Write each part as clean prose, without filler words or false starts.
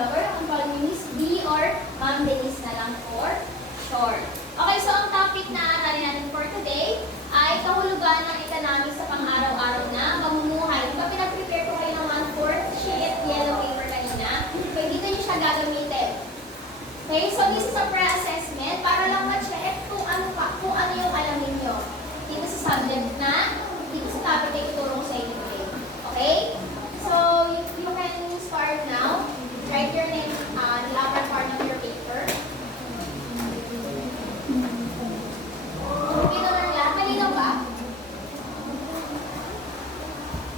lover. Ang call me Miss B or Ma'am Denise na lang for short. Okay, so ang topic na aaralin natin for today ay kahulugan ng economics sa pang-araw-araw na mamumuhay. Diba pinag-prepare ko kayo ng 1/4 sheet yellow paper kanina? Kaya dito nyo siya gagamitin. Okay, so this is a pre-assessment para lang ma-check kung ano yung alamin nyo. Dito sa subject na, dito sa topic na ituturo ko sa inyo today. Okay? So, you can start now. Write your name on the upper part of your paper. Okay na lang lahat. Malinaw ba?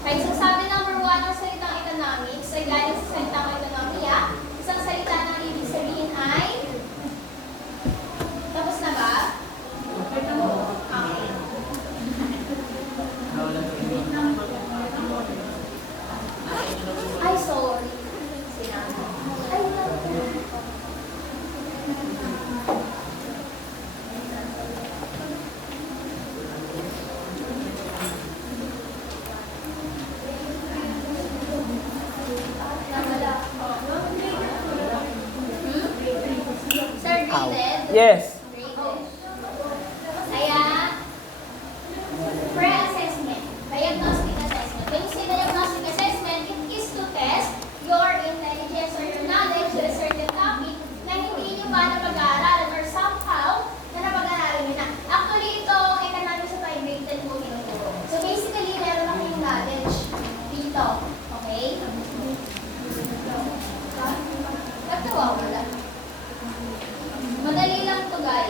Okay, so sabi number 1 ng salitang economics ay galing sa salitang ekonomiya. Isang salita na ibig sabihin ay tapos na ba? Okay. Ay, sorry. Ay, Sir, graded? Yes. Kaya, pre-assessment, diagnostic assessment. When you say diagnostic assessment, it is to test your intelligence or your knowledge to a certain topic na hindi nyo ba napag-aaralan or somehow na napag-aaralan nyo na. Actually, ito, economics sa grade 10 po tinuturo. So basically, meron na kayong knowledge dito. Okay? Ba't nawawala? Madali lang to guys.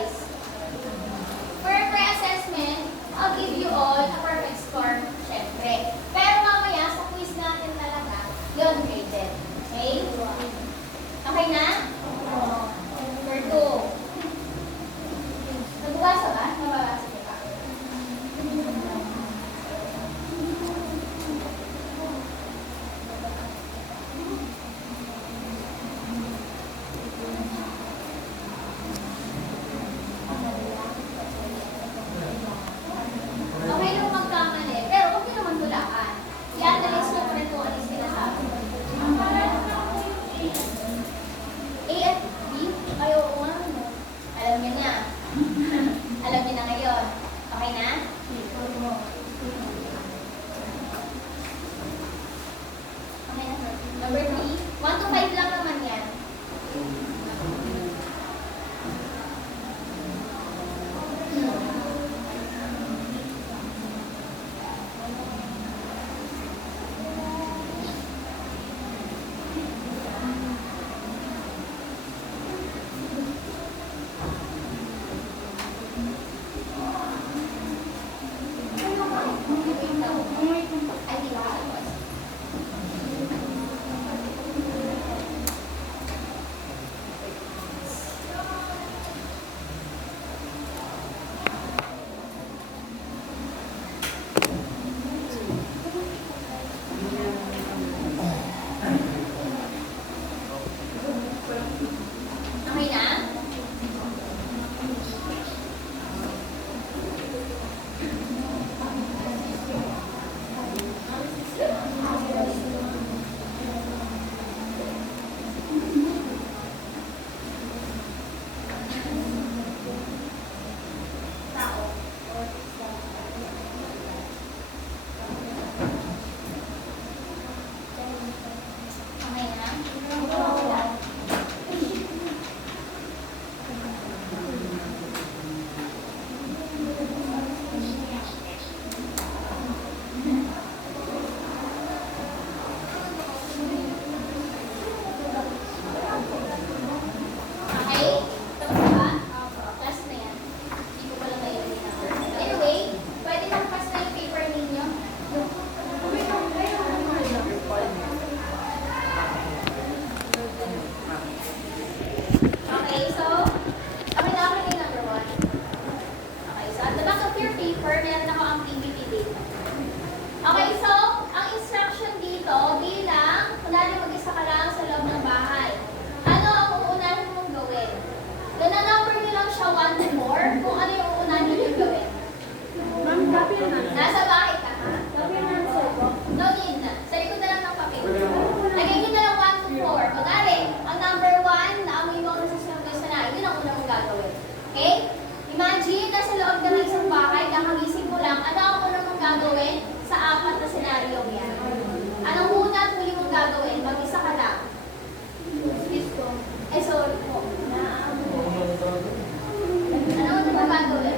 Okay? Imagine, nasa loob ng isang bahay, kakagising mo lang, ano ang una mong gagawin sa apat na senaryo yan? Anong una at huli mong gagawin? Mag-isa ka lang. Ay, sorry po. Ano una mong gagawin?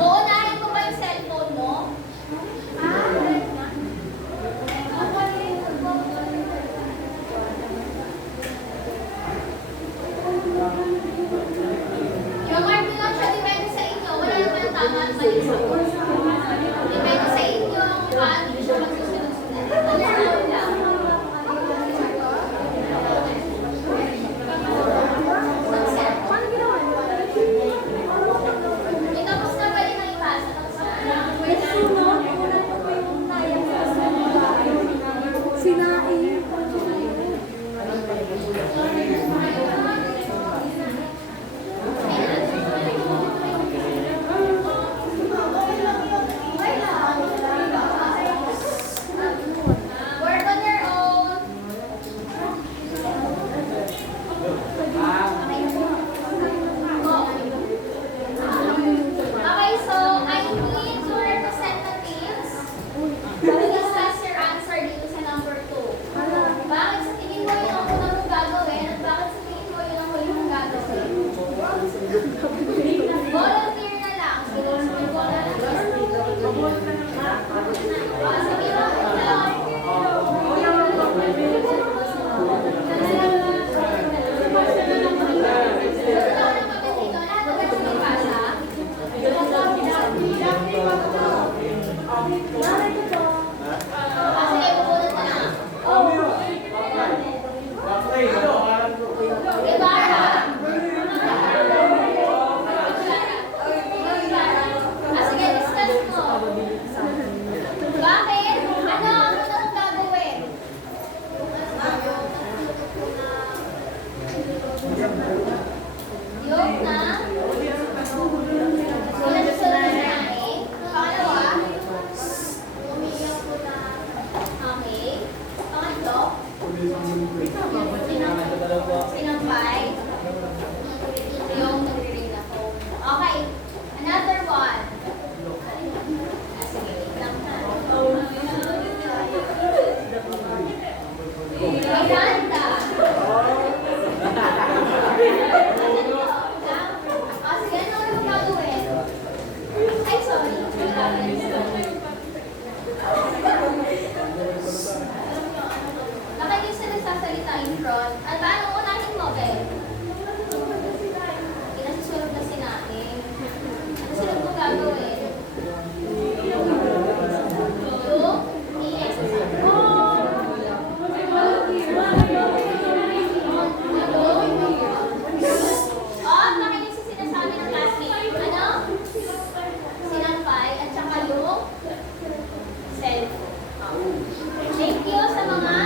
Uunahin mo ba yung cellphone mo? Yung mark nyo lang siya, depende sa inyo. Wala naman ang tama at mali sa depende sa inyo kung paano nyo siya magsusunod-sunod. Ano lang. Tapos na ba yung ibasa? Tapos na. Sinaing. Work on your own. Okay, so I need two representatives to discuss your answer dito sa number 2. Bakit sa tingin mo yun ang una mong gagawin at bakit sa tingin mo yun ang huli mong gagawin? Volunteer na lang. Sige, discuss mo. Bakit? Ano ang una mong gagawin? Yung na sunod-sunod na namin. Pangalawa, umiyak ko na. Okay. Pangatlo, sinampay. Yung nagre-ring na phone. Okay. Another one. Sige, wait lang na. Miranda. Sige, ano ulit mong gagawin? Ay, sorry. Bakit yung sila nagsasalita in front? At paano unahin mo, Ben? Pinasusunod na sinain. Ano sila mong gagawin? Yung i-exercise. Nakinig sa sinasabi ng classmate. Ano? Sinampay at saka yung cellphone. Thank you sa mga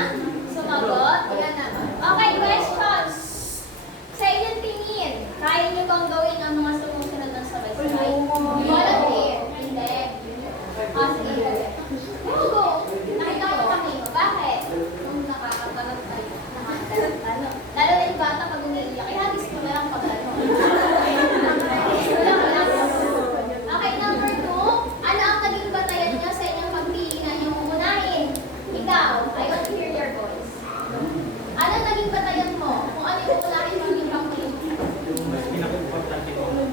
sumagot. Ilan na? Okay, questions. Sa inyong tingin, kaya niyo bang gawin ang mga sumusunod ng sabay-sabay? Volunteer. Hindi. Sige. Go. Nakita ko kami. Bakit? Nakakatanong tayo. Ano? Lalo na yung bata pag umiiyak. Ihagis ko na lang pag ano. Okay, number 2. Ano ang naging batayan niyo sa inyong pagpili na niyong uunahin? Ikaw, I want to hear your voice. Ano ang naging batayan mo? Kung ano yung uunahin mo yung pangpili? Yung mas pinaka-importante ko, yung mas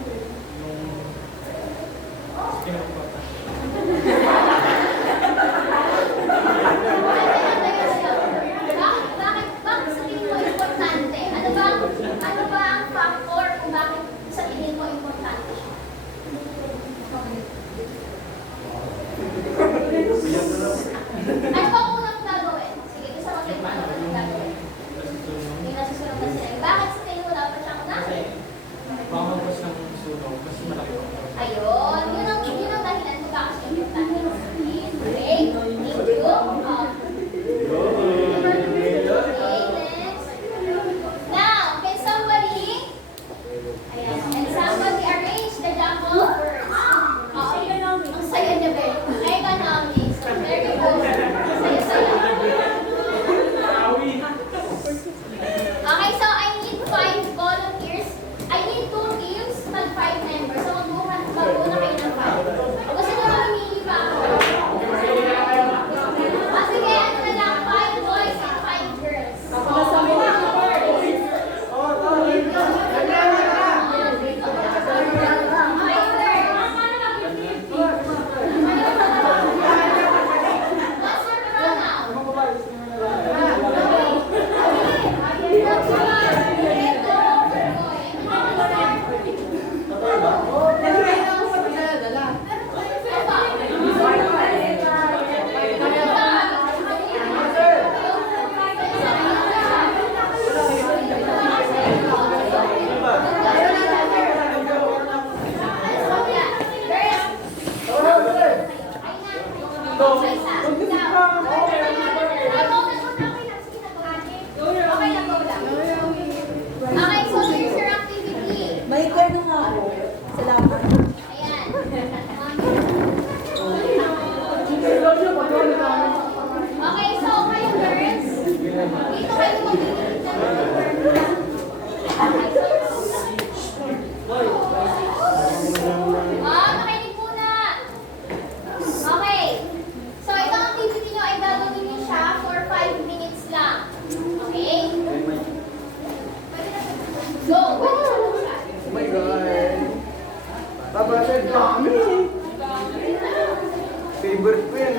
pinaka-importante. Bakit sa tingin mo importante? Ano ba ang factor kung bakit sa tingin mo importante siya? Ano ba ang unang gagawin? Sige, gusto ko kayo paano ka nang gagawin? Yung nasusunod na sila. Bakit sa tingin mo dapat siyang unahin? Baka magpas ng sunog, mas malaki pa. Ayun, yun ang dahilan kung bakit siya importante. Okay, thank you. Okay, next. Now, can somebody Salamat. Ayan. Okay, so kayo girls, dito kayo mag-iinit ng makinig muna. Okay. So, itong activity nyo ay gagawin nyo siya for 5 minutes lang. Okay? Go! Oh my God! Babasag kami! Favorite ko yan.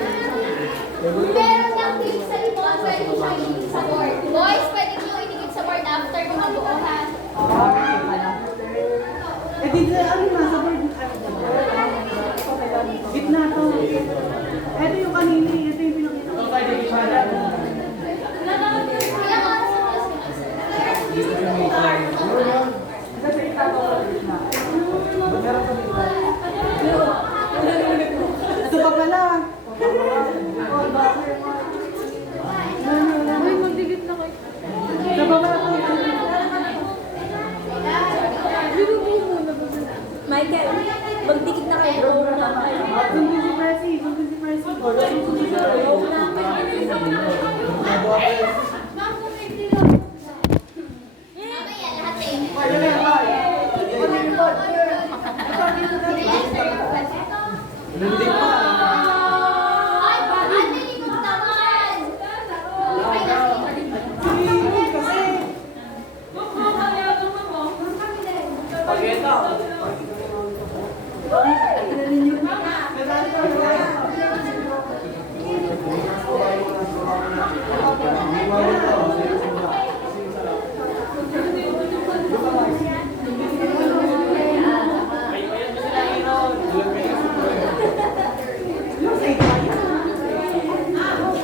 Meron ng tip sa likod, pwede nyo siyang idikit sa board. Boys, pwede nyo idikit sa board after kung mabuo ha. Eh, di na, ano na, sa board. Gitna to. Ito yung kanina, ito yung pinakita ko. Ilang oras ang class nyo? Kasi itago ko gitna. Ito pa pala. Uy, magdigit na kayo. Sa baba to. Michael, magdikit na kayo. Sundin si Presi, sundin si Presi. Mamaya, lahat eh. Nandig pa. Ay, ang lilikot naman! Okay na.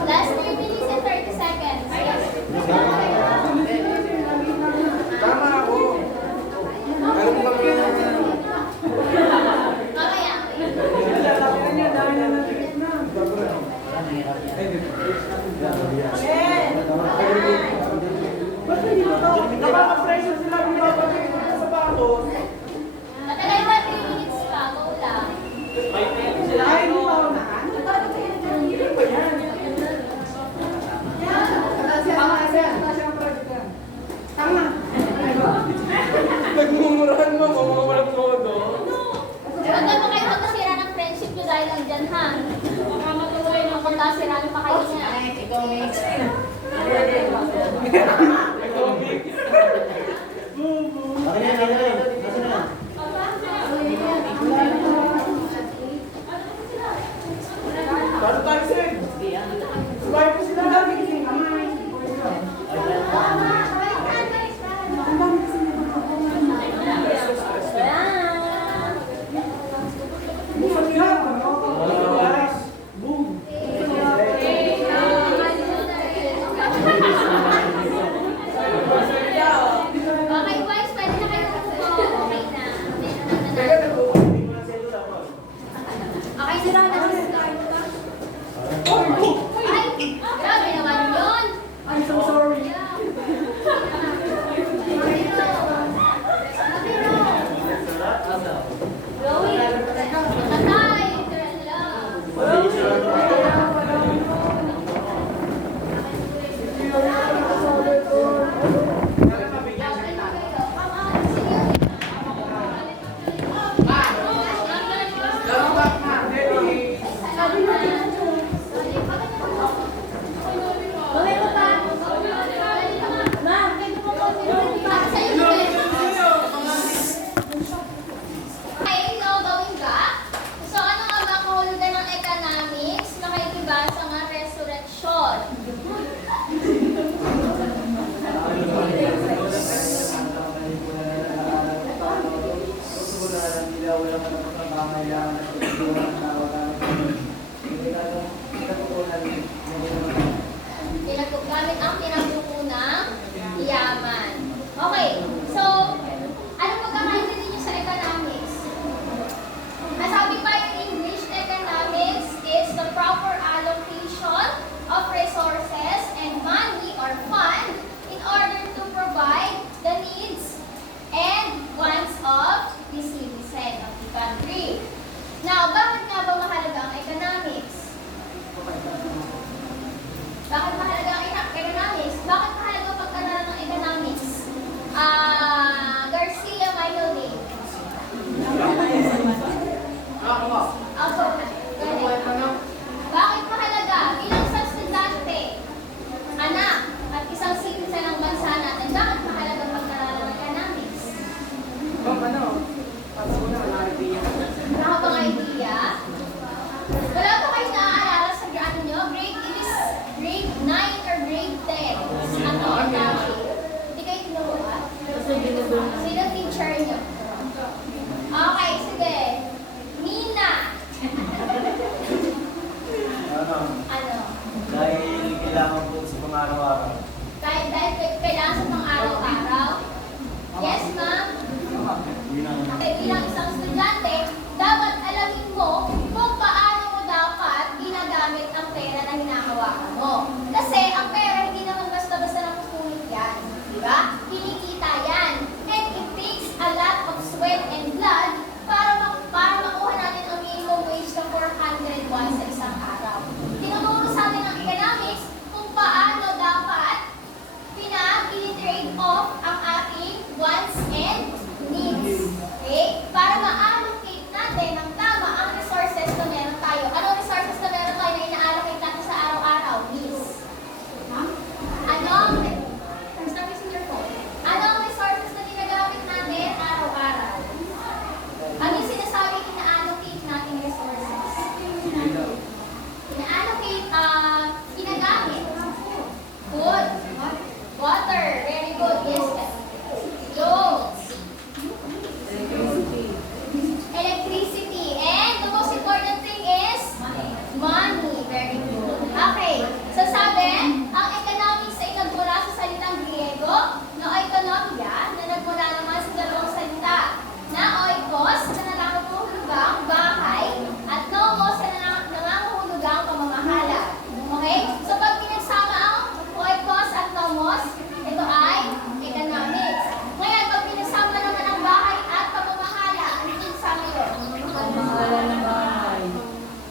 Last 3 minutes and 30 seconds. Tama ako. Alam mo kami yan. Mamaya. Nakaka-pressure sila kung babagay sa sapatos. Matagal pa 3 minutes pa. Go lang. Ay, hindi pa ako na. Tama. Nagmumurahan mo, mga walang modo. Huwag na kayo magkasira ng friendship nyo dahil lang dyan, ha? Baka matuloy ng pagkasira nyo pa kayo niya. Ikaw, mix. good. Yes. Loads. Electricity. And the most important thing is money. Very good. Okay. So sabi, ang economics ay nagmula sa salitang Griego na oikonomia na nagmula naman sa dalawang salita na oikos na nangangahulugang bahay at nomos na nangangahulugang pamamahala. Okay? So pag pinagsama ang oikos at nomos, ito ay economics. Ngayon, pag pinagsama naman ang bahay at pamamahala, ano yung sama yun? Pamamahala ng bahay.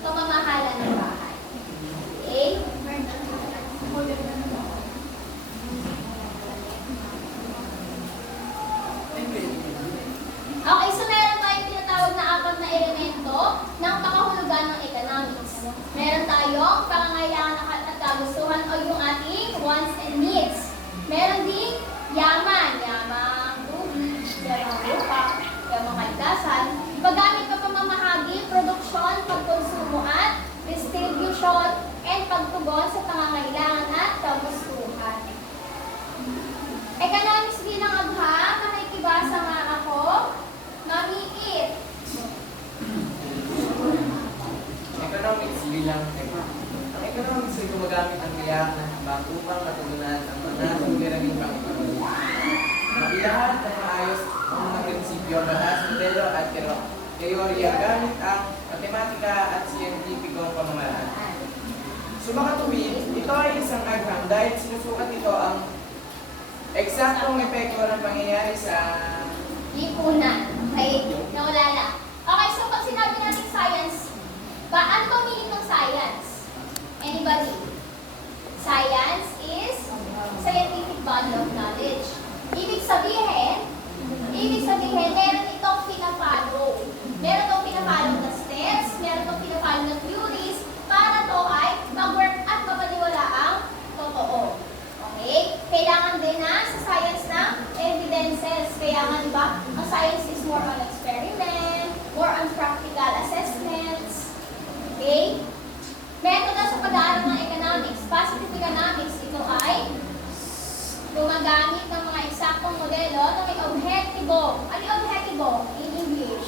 Pamamahala ng bahay. Okay? Okay, so meron tayong tinatawag na apat na elemento ng pakahulugan ng economics. Meron tayong pangangailangan at kagustuhan o yung ating wants and needs. Meron ding yaman, yamang tubig, yamang lupa, yamang kalikasan, paggamit pa pamamahagi, produksyon, pagkonsumo at distribution, and pagtugon sa pangangailangan at kagustuhan. Economics bilang agham, nakikibasa nga ako, mamiit. Economics bilang tema. Ang economics ay gumagamit ang biyak ng habang upang matugunan ang mga suliraning pang-ekonomiya. Mabilahan at maayos ang mga prinsipyo, bahas, modelo at teorya gamit ang matematika at siyentipikong pamamaraan. Sumakatuwid, ito ay isang agham dahil sinusukat nito ang eksaktong epekto ng pangyayari sa Lipunan. Okay? Nawala. Okay, so pag sinabi natin science, ano ba meaning ng science? Anybody? Science is scientific body of knowledge. Ibig sabihin, meron itong pinapalo. Meron itong pinapalo na steps, meron itong pinapalo na theories, para to ay mag-work at mapaniwala ang totoo. Okay? Kailangan din na sa science ng evidences. Kaya nga, di ba, ang science is more on experiment, more on practical assessments. Okay? Metodo sa pag-aaral ng economics. Positive economics, ito ay gumagamit ng mga eksaktong modelo na may objektibo. Ano yung objektibo? In English?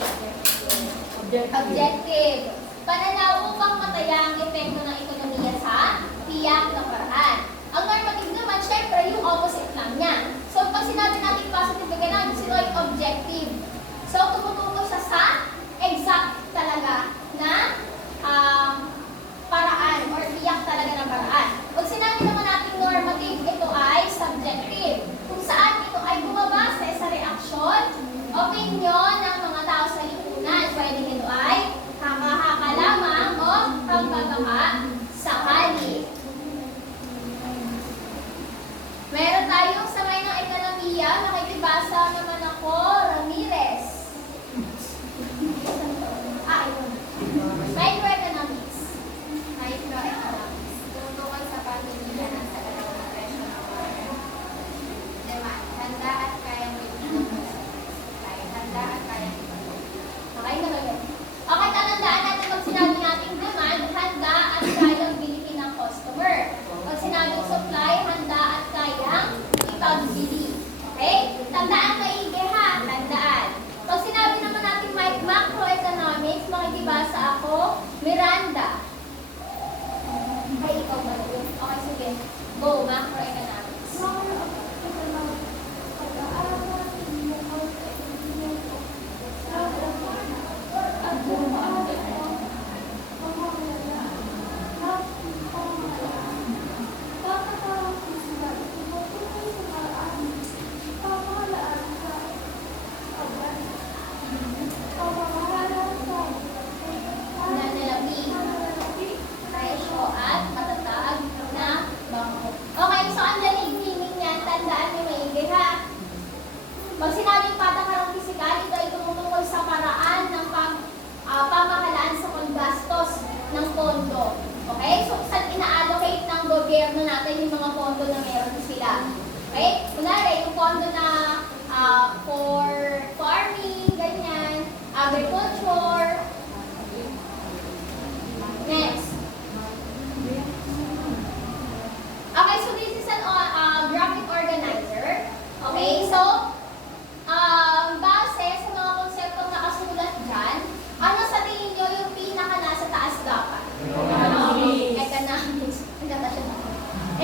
Objective. Pananaw upang mataya ang epekto ng ekonomiya sa tiyak na paraan. Ang normative naman, syempre, yung opposite lang niya. So, pag sinabi natin positive economics, ito ay objective. So, tumutukoy siya sa exact talaga na paraan or tiyak talaga ng paraan. Pag sinabi naman natin normative, ito ay subjective. Kung saan ito ay bumabase sa reaksyon, opinion ng mga tao sa lipunan. Pwede ito ay haka-haka lamang o pagbabaka sakali. Meron tayong sabay ng ekonomiya, nakikibasa naman ako, Ramirez. Ito. Microeconomics. Microeconomics. Tumutukoy sa pamilihan sa dalawang presyo ng water. Demand. Handa at kayang bigyan ng supply. Handa at kayang bigyan. Okay na ba yun? Okay, tatandaan natin pag sinabi natin demand, handa at kayang bilhin ng customer. Pag sinabing supply, handa at kayang ipagbili. Okay? Tandaan maigi ha. Tandaan. Pag sinabi naman natin macroeconomics, makikibasa ako, Miranda. Ay, ikaw ba yun? Okay, sige. Go, macroeconomics. Presyo at matatag na bangko. Okay, so ang daling meaning niyan, tandaan niyo maigi ha. Pag sinabing patakarang pisikal, ito ay tumutukoy sa paraan ng pamahalaan sa panggastos ng pondo. Okay? So, saan ina-allocate ng gobyerno natin yung mga pondo na meron sila. Okay? Kunwari, yung pondo na for farming, ganyan, agriculture. Next. Okay, so this is an graphic organizer.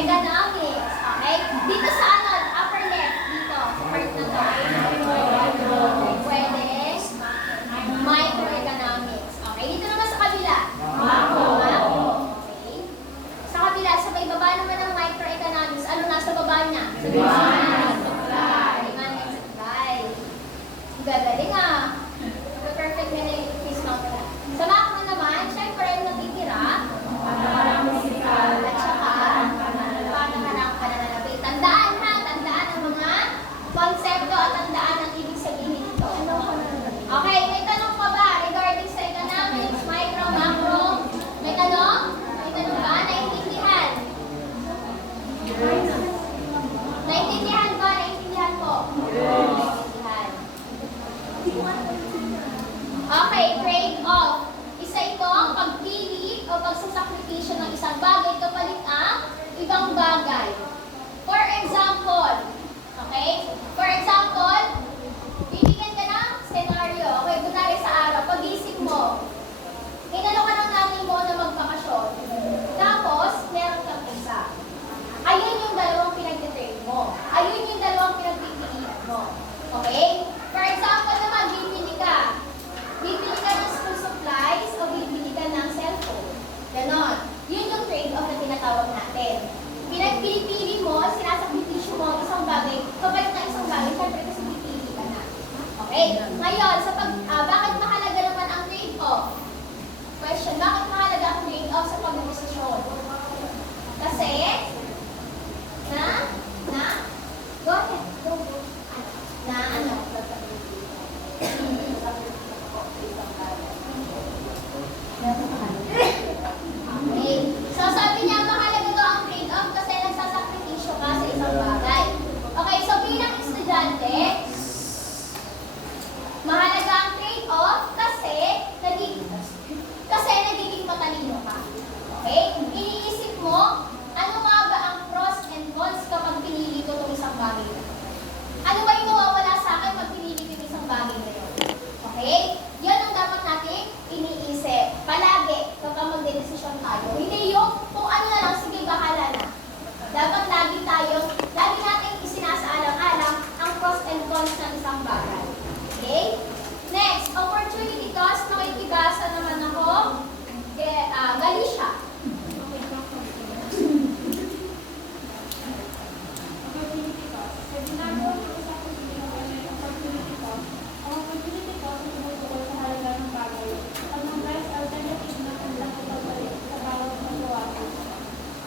Economics. Okay? Dito sa ano, upper left, dito, sa part na to. Pwede microeconomics. Okay? Dito naman sa kabila. Macro. Okay? Sa kabila, sa may baba naman ng microeconomics, ano nasa baba niya? Demand and supply. Gagaling ah. Perfect na yung quiz number. Sa macro naman, syempre yung natitira. At saka, panaharang pananalapi. Tandaan ha, tandaan ang mga konsepto at tandaan ang ibig sabihin nito. Okay, may tanong pa ba regarding sa economics, micro, macro? May tanong? May tanong ba? Naintindihan? Naintindihan ba? Naintindihan po? Naintindihan. Okay, trade-off. Isa itong pagpili o pagsasakripisyo ng isang bagay kapalit ang ibang bagay. For example, okay? For example, bibigyan ka ng senaryo. Okay, kunwari sa araw, pagising mo, inalo ka ng nanay mo na magbakasyon. Tapos, meron kang isa. Ayun yung dalawang pinag-trade mo. Ayun yung dalawang pinagpipilian mo. Okay? For example naman, bibili ka. Bibili ka ng school supplies o bibili ka ng cellphone. Ganon. Yun yung trade-off na tinatawag natin. Pinagpili mo, sinasakripisyo mo ang isang bagay, kapalit na isang bagay, syempre kasi pipili ka na. Okay? Ngayon, bakit mahalaga naman ang trade-off? Question, bakit mahalaga ang trade-off sa pag-desisyon? Kasi, go ahead, go. Na ano? Okay. So, sabi niya, mahalaga daw ang trade-off kasi nagsasakripisyo ka sa isang bagay. Okay, so bilang estudyante, mahalaga ang trade-off kasi nagiging matalino ka. Okay? Iniisip mo, ano nga ba ang pros and cons kapag pinili ko itong isang bagay na? Ano ba yung mawawala sa akin pag pinili ko yung isang bagay na yun? Okay? Yan ang dapat natin iniisip. Palagi, kapag magdedesisyon tayo. Hindi yung kung ano na lang, sige, bahala na. Dapat lagi natin isinasaalang-alang ang pros and cons ng isang bagay. Okay? Next, opportunity cost. Nakikibasa naman ako. Galicia.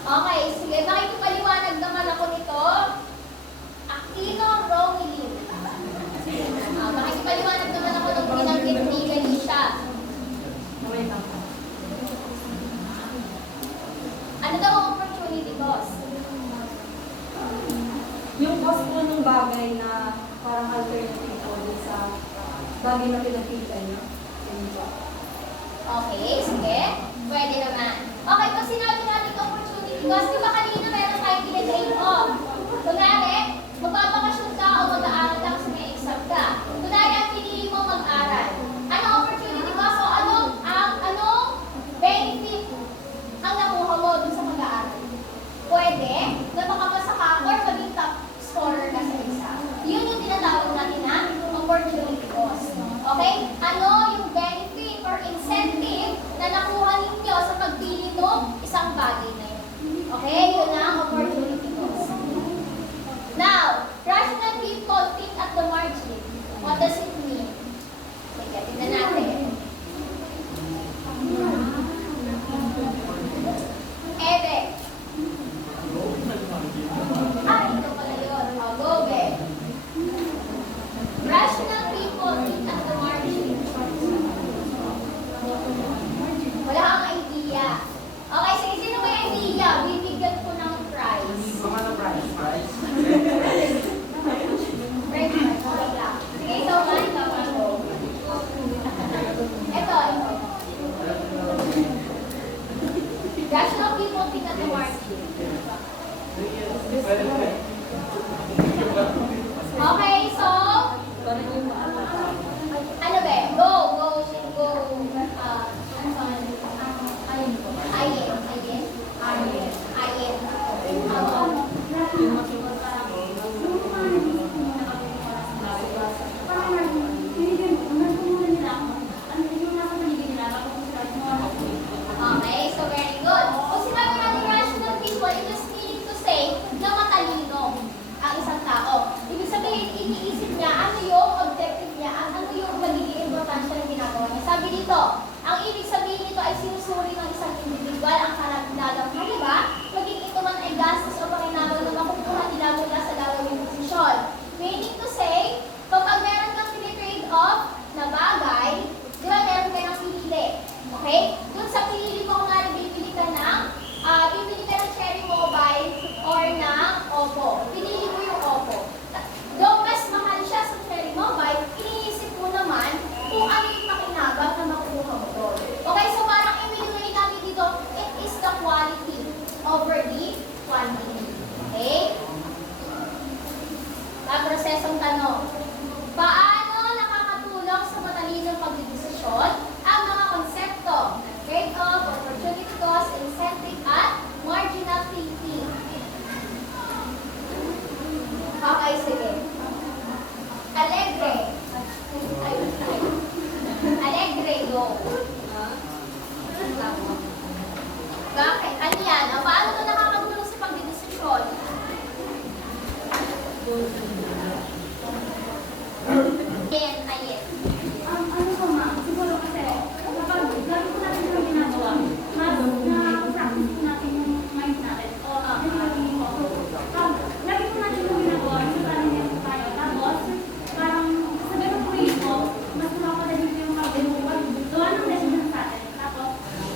Okay, sige. Makikipaliwanag naman ako nito. Aquino Romilio. Makikipaliwanag naman ako ng binanggit ni Galicia. Ano daw ang opportunity cost? Yung cost po ng bagay na parang alternative po dun sa bagay na pinagpilian niyo. Yun po. Okay, sige. Pwede naman. Okay, pag sinabi natin opportunity cost, di ba kanina meron tayong pinag-trade off? Kunwari, magbabakasyon ka o mag-aaral lang sa may exam ka. Kunwari, ang pinili mo mag-aral. Anong opportunity cost o anong benefit ang nakuha mo dun sa mag-aaral? Pwede na makapasa ka or maging top scorer ka sa exam. Yun yung tinatawag natin na opportunity cost. Okay? Ano yung benefit or incentive na nakuha ninyo sa pagpili ng isang bagay na yun? Okay? Yun ang opportunity cost. Now, rational people think at the margin. What does it mean? Sige, tignan natin. Ebe. Ito pala yun. Go, Be. Rational people think at the margin. Wala kang idea. Okay, sige, sino may idea? Bibigyan ko ng prize. Price. Prize. Okay lang. Sige, so, iniisip niya ano yung objective niya at ano yung magiging importansya ng ginagawa niya. Sabi dito, ang ibig sabihin nito ay sinusuri ng isang individual ang karagdagang halaga, maging ito man ay gastos o pakinabang na makukuha nila mula sa lawang posisyon. Meaning to say, kapag meron kang trade off na bagay, di ba meron kayong pinili? Okay? Doon sa pinili mo, kung nga bibili ka ng bibili ka ng Cherry Mobile or ng Oppo. Pinili mo yung Oppo. Though mas mahal siya sa Cherry Mobile, iniisip mo naman kung ano yung pakinabang na makukuha mo doon. Okay, so parang i-minimate natin dito, it is the quality over the quantity. Okay? Prosesong tanong. Paano nakakatulong sa matalinong pagdidesisyon ang mga konsepto ng trade-off, opportunity cost, incentive, at marginal thinking? Okay, sige. Alegre. Alegre, go. Bakit? Ano yan? Paano ito nakakatulong sa pagdidesisyon? Yes, yes. Ano ko ma'am, siguro kasi kapag lagi ko natin yung ginagawa, mas na-practice ko natin yung mind natin o naging mo. Pag lagi ko natin yung ginagawa, nagsasanin tayo. Tapos, parang sa ganun po ito, mas makapadali ko yung gawa ng decision sa atin. Tapos,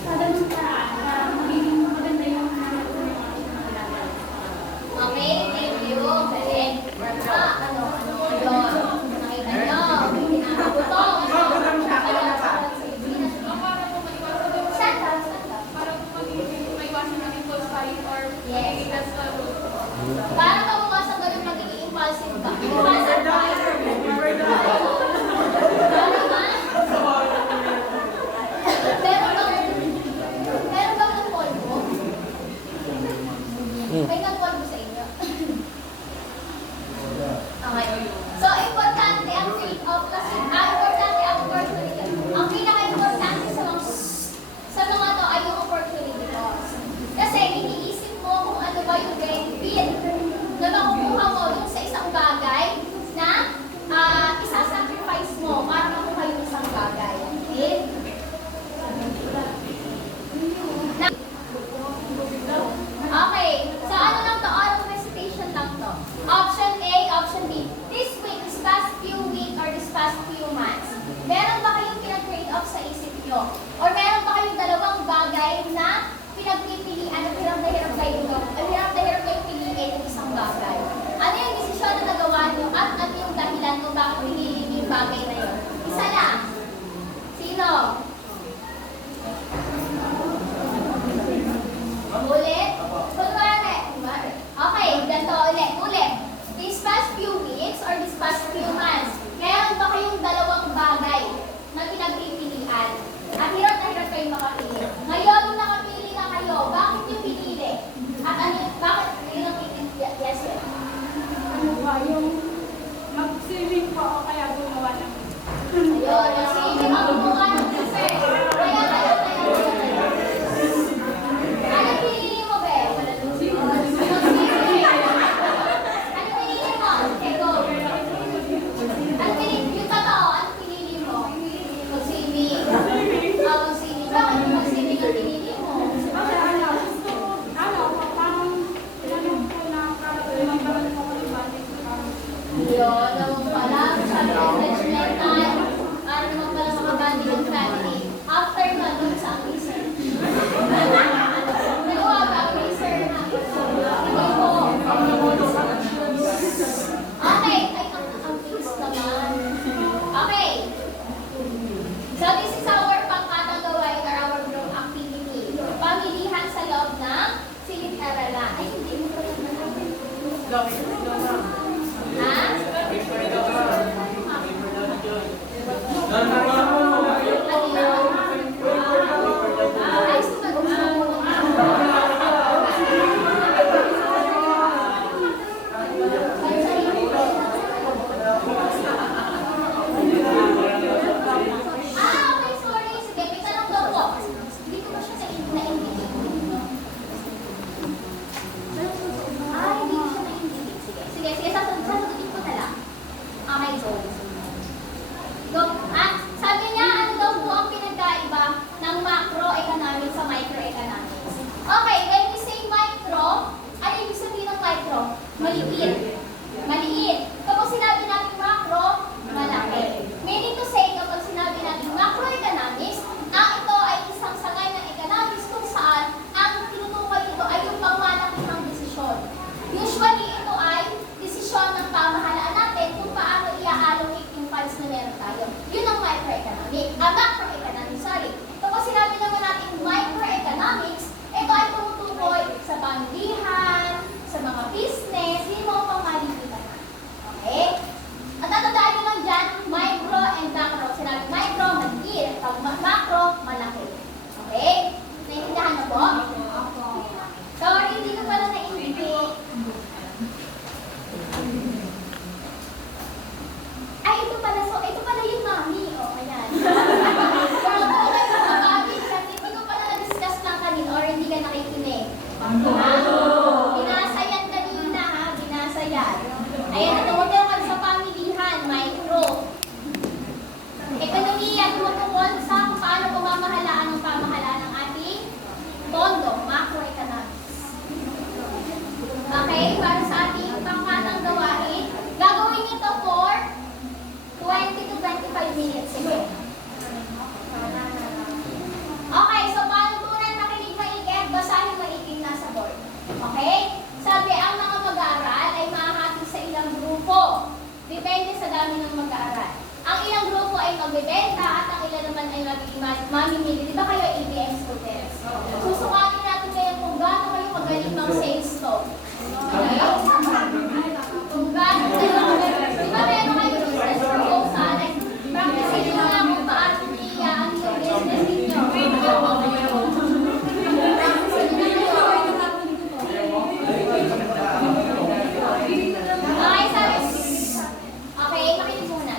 sa ganun paraan, para magiging maganda yung ginagawa ng mga ginagawa. Okay, thank you. Galing. Ano yun? Nakita nyo? Pinakabutong. Yes. Para mabukasan ka yung magiging impulsive ka. Impulsive buyer. Meron bang ng polvo? May nagpolvo sa inyo? Okay. So, importante ang trade-off kasi, importante ang opportunity. Ang pinaka-importante sa mga to ay yung opportunity cost. Kasi, iniisip mo kung ano ba yung benefit na makukuha mo dun sa isang bagay na isa-sacrifice mo para makuha yung isang bagay. Okay? Okay. So, ano lang to? Oral recitation lang to. Option A, option B. This week, this past few weeks, or this past few months, meron ba kayong pinag-trade off sa isip nyo? Or meron ba kayong dalawang bagay na pinagpipilian at hirap na hirap kayong piliin yung isang bagay? Ano yung desisyon na nagawa nyo at ano yung dahilan kung bakit pinili nyo yung bagay na yun? Isa lang. Sino? Ulit? Kunwari. Okay, ganito ulit. These past few weeks or these past few months, meron ba kayong dalawang bagay na pinagpipilian? At hirap na hirap kayong makapili. Ngayon, nung nakapili na kayo, bakit yung pinili? At ano, bakit yun ang pinili? Yes, sir. Ano ba, yung mag-swimming po ako kaya gumawa ng Ayun, kasi ang gumawa ng research. Kaya. Ano pinili mo, be? Ano pinili mo? Okay, go. Ano pinili? Yung totoo, ano pinili mo? Mag-swimming. Mag-swimming. Bakit yung mag-swimming ang pinili mo? Kasi gusto ko, parang tinanong ko na magkaroon ko ng banding sa Yun, naman pala. Sabi ng judgmental. Ano naman pala makabanding ng family. After nun, dun sa ang research. Nagawa ba ang research? Okay. Ay, ang bilis naman. Okay. So, this is our pangkatang gawain or our group activity. Pamilihan sa loob ng silid-aralan. Ay, hindi mo pala naman. Ha? Ano macroeconomics, sorry. Kapag sinabi naman natin microeconomics, ito ay tumutukoy sa pamilihan, sa mga business, hindi mo pang malilitan na. Okay? At tatandaan nyo lang dyan, micro and macro. Sinabi micro, maliit. Pag macro, malaki. Okay? Naintindihan na po? Sorry, hindi ko pala naintindihan. Ay, ito pala yung mami. O, ayan. Pero kung kayo sa mami, kasi hindi ko pala na-discuss lang kanina or hindi ka nakikinig. Ha? Binasa yan kanina, ha? Binasa yan. Ayan, tumutukoy ka sa pamilihan, micro. Ekonomiya, tumutukoy sa kung paano pamamahalaan ng pamahalaan ng ating pondo, macroeconomics. Okay, para sa ating pangkatang gawain, gagawin ito for 20 to 25 minutes. Sige. Okay, so panuntunan, makinig maigit, basahin maigit na sa board. Okay? Sabi, ang mga mag-aaral ay mahahati sa ilang grupo. Depende sa dami ng mag-aaral. Ang ilang grupo ay magbebenta at ang ilan naman ay mamimili. Di ba kayo ABM students? Susukatin natin ngayon kung gaano kayo magaling mag-sales to. Okay? Kung gaano kayo magaling. Di ba meron kayo business proposal? Practice nyo nga kung paano niya ang yung business ninyo. Okay, sabi. Okay, makinig muna.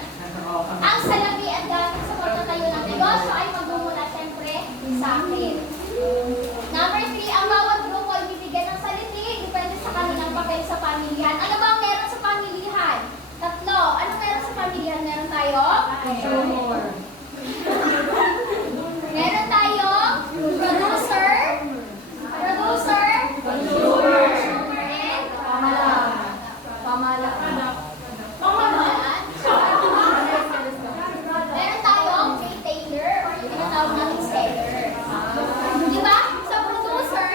Ang salapi at gamit sa pagtatayo ng negosyo ay magmumula siyempre sa akin. Number 3, ang bawat grupo ay bibigyan ng saliti, depende sa kanilang papel sa pamilyahan. Ano ba ang meron sa pamilyahan? 3. Ano meron sa pamilyahan? Meron tayo? Meron tayo? Producer? And? Pamahalaan? Meron tayong retailer or yung tinatawag natin seller. Di ba? Sa producer,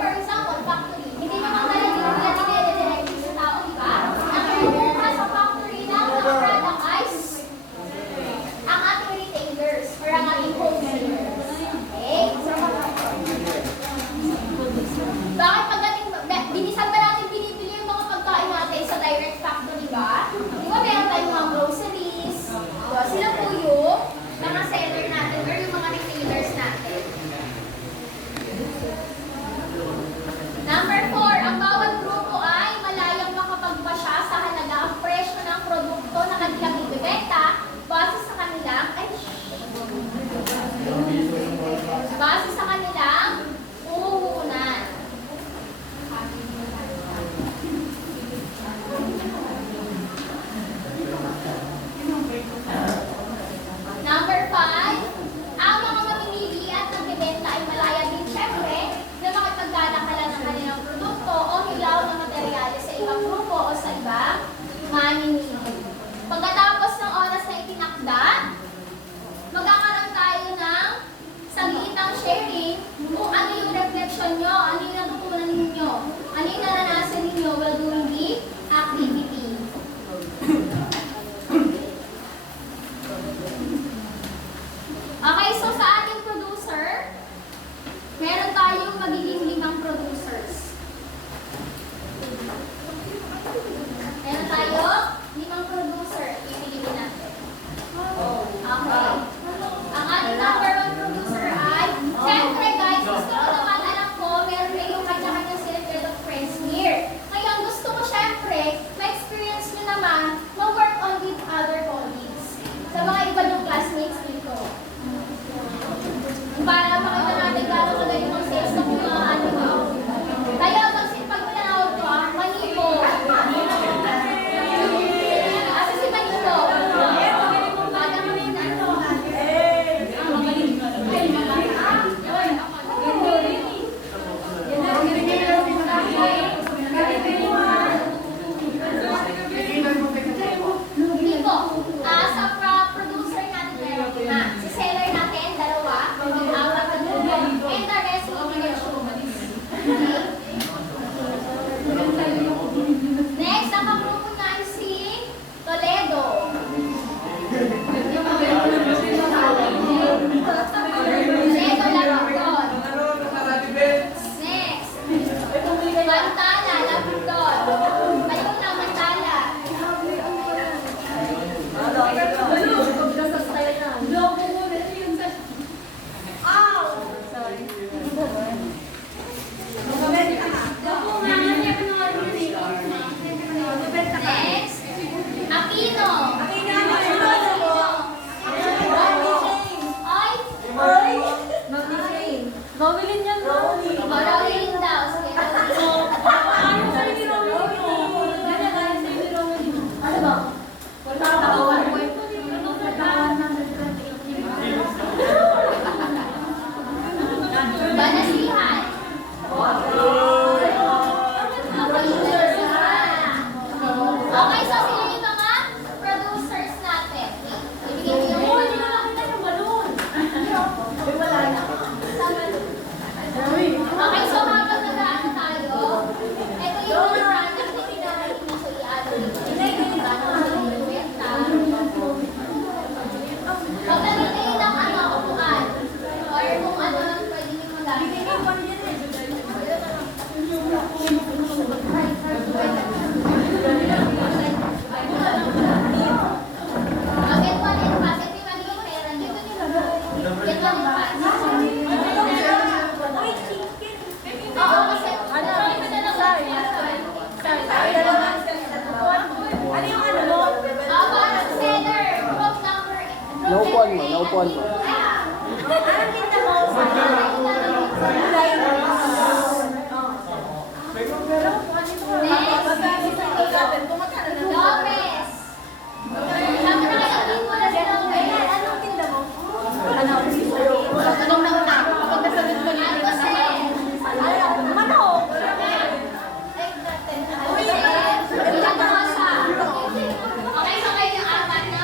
for example, factory. Hindi naman talaga yung pinag-direct sa tao, di ba? Ang nagbuka sa factory ng mga product ay ang ating retailers or ang ating wholesalers. Okay? Bakit pagdating, binisan ba natin binibili yung mga pagkain natin sa direct factory ba? Di ba meron tayong mga groceries? Diba? Sila po yung mga seller natin or yung mga retailers natin. Number 4, ang bawat grupo ay malayang makapagpasya sa halaga ang presyo ng produkto na kanilang ibibenta base sa kanilang puhunan. Number 5, ang mga mamimili at nagbibenta ay malaya din syempre na makipagdadakalan ng kanilang produkto o hilaw na materyales sa ibang grupo o sa ibang mamimili. Pagkatapos ng oras na itinakda, magkakaroon tayo ng sagitang sharing kung ano yung reflection nyo, ano yung natutunan ninyo, ano yung naranasan ninyo while doing the activity. Okay, so sa ating producer, meron tayong magiging 5 producers. Meron tayo 5 producer. Ipiliin natin. Okay. Ang ating number 1 producer ay, siyempre guys, gusto ko naman alam ko, meron kayong kanya-kanyang circle of friends here. Aquino. Ay, Novelin yan, Novelin. Marawin daw. Sige, Ano sa'yo ni Novelin? Ganyan, kaya sa'yo ni Novelin. Ano ba? Banasihan. Okay, so sila yung mga producers natin. Ibigay ko yung Okay, so habang nag-ano tayo, ito yung mga product na pinakain na sa i-ano dito. Magdamit kayo ng ano, upuan. Or kung ano ang pwede nyo magamit. Get one and pass. Ito yung ano yung pera nyo. Get one and pass. Oo, kasi parang center, group number. Naupuan mo, naupuan mo. Lopez. Sabi na kayo, hindi mo na si Lopez. Anong tinda mo? Tanong na una. Kapag nasagot mo niya, manok. Okay, so kayo yung apat na?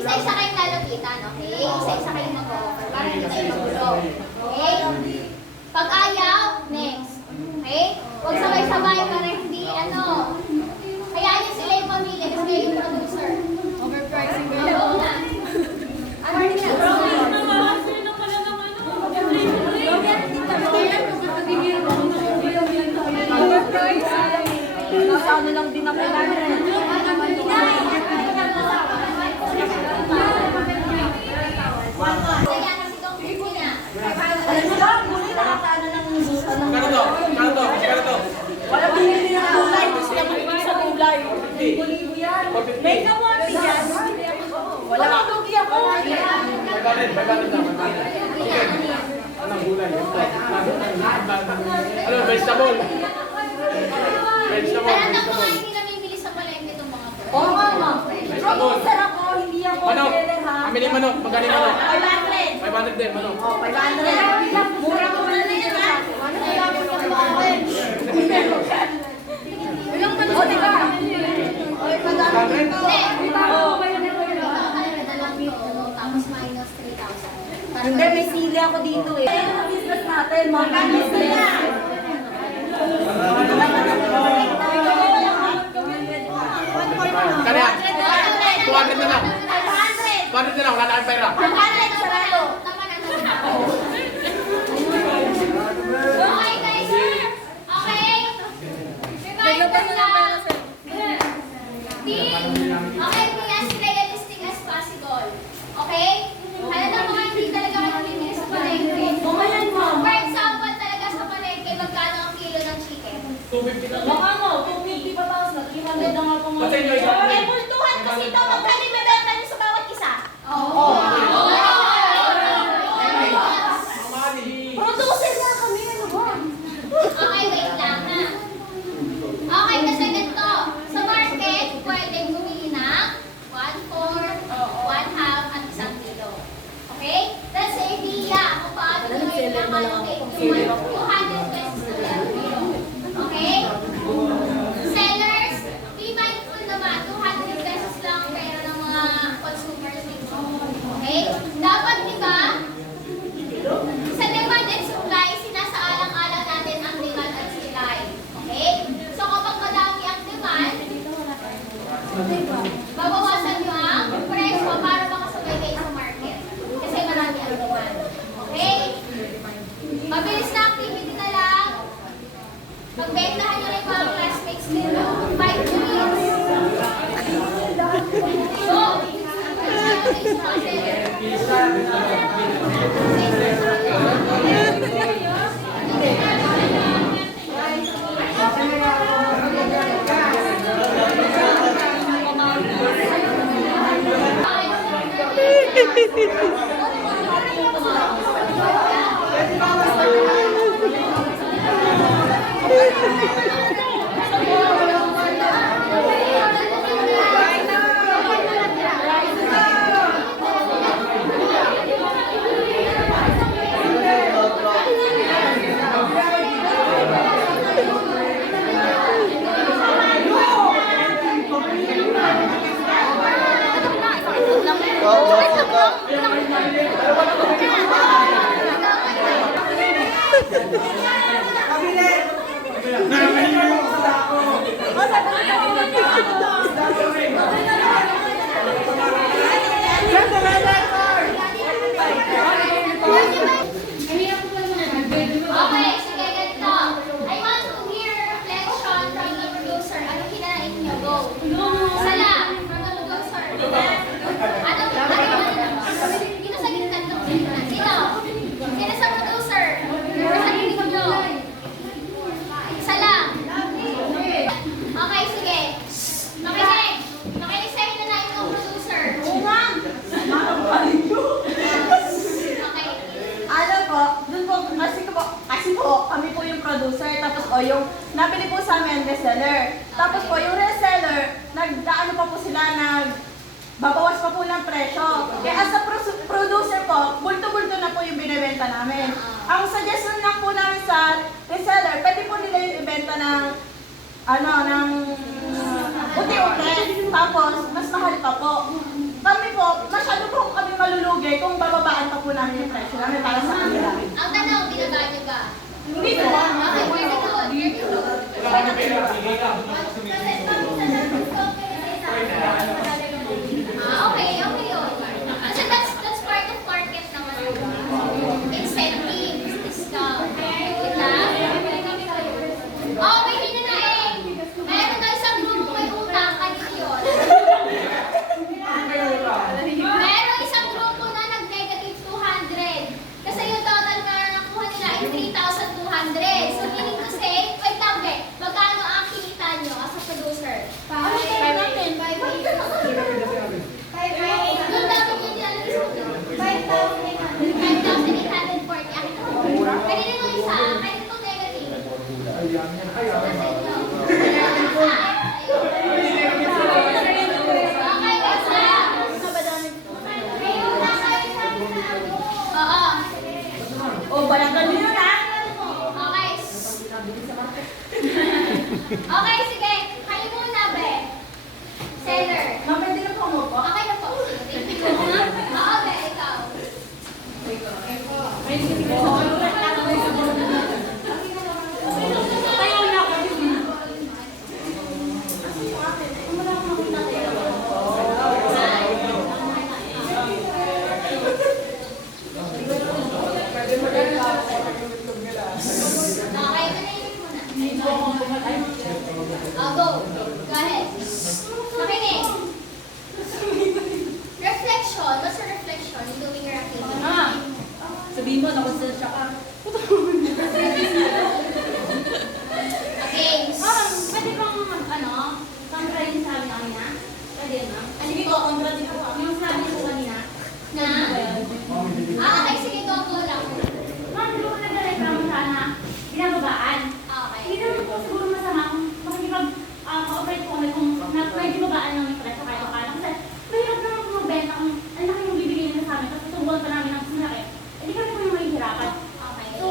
Isa-isa kayong lalapitan, okay? Isa-isa kayong mag-offer para hindi tayo magulo. Okay? Pag ayaw, next. Okay? Huwag sabay-sabay para hindi, hayaan niyo sila yung pamilya kasi kayo yung producer. Overpricing ba yun? Oo nga. Ano rin yan? Ano lang din ako Kaya kasi itong grupo niya. Kano to? wala pinili ng kulay. Gusto niya makinig sa kulay. May kamote dyan. Wala lugi ako. May banit na. Okay. Anong gulay? Ano, vegetable? Parang ang mga hindi namimili sa palengke itong mga to. Oo nga, ma'am. Producer ako, hindi ako Manok! bele, ha? Amili manok. Magkano yung manok? 500. 500 din, manok. 500. Mura-mura na yan, ha? Ano na lang yung mga akin? O, diba? O, madami dito. Tapos minus 3,000. Hindi, may sili ako dito eh. Ito ang business natin, mga business. Kano yan? 200 na lang. 200 na lang. Wala na kayong pera. Tama na. Okay, guys. Okay. Reminder lang. Okay, be as realistic as possible. Okay? Ano na mga hindi talaga kayo namimili sa palengke? For example, talaga sa palengke, magkano ang kilo ng chicken? 250 lang. Baka mo, 250 pa tapos na 300 na nga pong Kasi nyo ikaw. Eh, multuhan kasi ito. Magkano yung bebenta niyo sa bawat isa? Oo. Yung 200 pesos na lang. Okay? Sellers, be mindful naman, 200 pesos lang ang pera ng mga consumers nito. Okay? Dapat, di ba, sa demand and supply, sinasaalang-alang natin ang demand at supply. Okay? So, kapag madami ang demand, babawasan nyo ang presyo para makasabay kayo sa market. Kasi marami ang demand. Okay? Mabilis na activity na lang. Magbentahan nyo rin mga classmates nila. 5 minutes. Go! Okay, sige, ganito. I want to hear a reflection from the producer. Ano kinain niyo? Go. Sala, from the producer. Ano? Dito sa gitna. Sino? Sino sa producer? Sa gitna nyo. Sala. Okay, sige. Makinig. Makinig sa inyo na yung producer. Okay. Ano po, dun po, kasi po, kami po yung producer, tapos o yung nabili po sa amin reseller. Tapos po, yung reseller, nagdaano pa po sila, babawas pa po ng presyo. Kaya as a producer po, bulto-bulto na po yung binibenta namin. Ang suggestion lang po namin sa reseller, pwede po nila yung ibenta ng uti-uti. Tapos, mas mahal pa po. Kami po, masyado po kami malulugi kung bababaan pa po namin yung presyo namin para sa kanila. Ang tanong, binaba niyo ba? Hindi po. Okay, very good. Very good. Okay yun. Kasi that's part of market naman. Incentives, discount. Good lang. Oh, may hinanaing. Meron daw isang grupo may utang. Kanina yun. Meron isang grupo na nag-negative 200. Kasi yung total na nakuha nila ay 3,200. So, meaning to say, wait lang, magkano ang kinita nyo as a producer? 5,800. Doon dapat yung nilalagay sa akin. 5,840. Akin ito. Pwede rin yung isa. Kahit itong negative. Nasa inyo. Okay, guys, oo. O, bayagan nyo yun ha? Okay. Okay, sige. Kayo muna, be. Seller. Ma'am, pwede na po mo po? Okay na po. Thank you. Oo, be, ikaw. Okay, manahimik muna. Go. Go ahead. Makinig. Reflection. What's your reflection in doing your activity? Sabihin mo, nakonsensya ka. Okay. Pwede bang kontrahin sa amin kanina? Pwede ma'am? Sige po, kontra din po. Yung sabi niyo po kanina, Na? Okay, sige, go lang. ma'am, di ba nagre-reklamo sana binababaan? Okay. Hindi naman po siguro masama kung makikipag-cooperate po kami kung medyo babaan lang yung presyo kahit akala. Kasi mahirap naman po magbenta kung ang laki yung bibigay nila sa amin tapos tutubuan pa namin ng malaki. Hindi kami po yung mahihirapan. Okay. So,